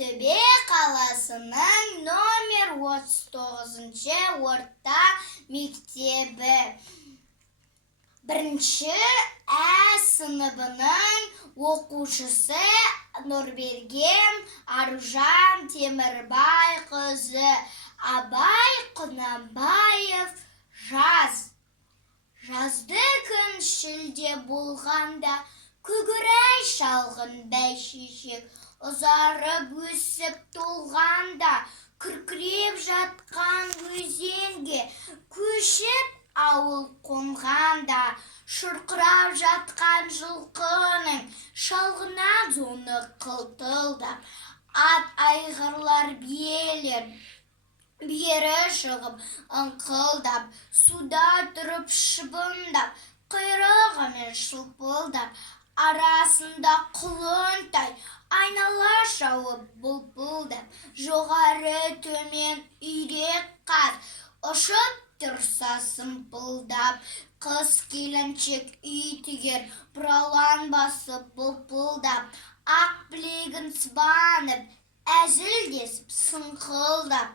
Ақтөбе қаласының номер 39-шы орта мектебі 1-ші Ә сыныбының оқушысы Нұрберген Аружан Темірбай қызы. Абай Құнанбаев жазды күн шілде болғанда, күгірай шалғын бәйшешек ұзарып өсіп толғанда, күркіреп жатқан өзенге көшіп ауыл қонғанда, шұрқырап жатқан жылқының шалғынан зоны қылтылдап, ат айғырлар биелер бері шығып ыңқылдап, суда тұрып шыбындап, құйрығымен шылпылдап, арасында құлынтай айнала шауып бұлпылдап, жоғары төмен үйрек қаз ұшып тұрса сымпылдап, қыз келіншек үй тігер бұралаң басып бұлпылдап, ақ білегін сыбанып, әзілдесіп сыңқылдап,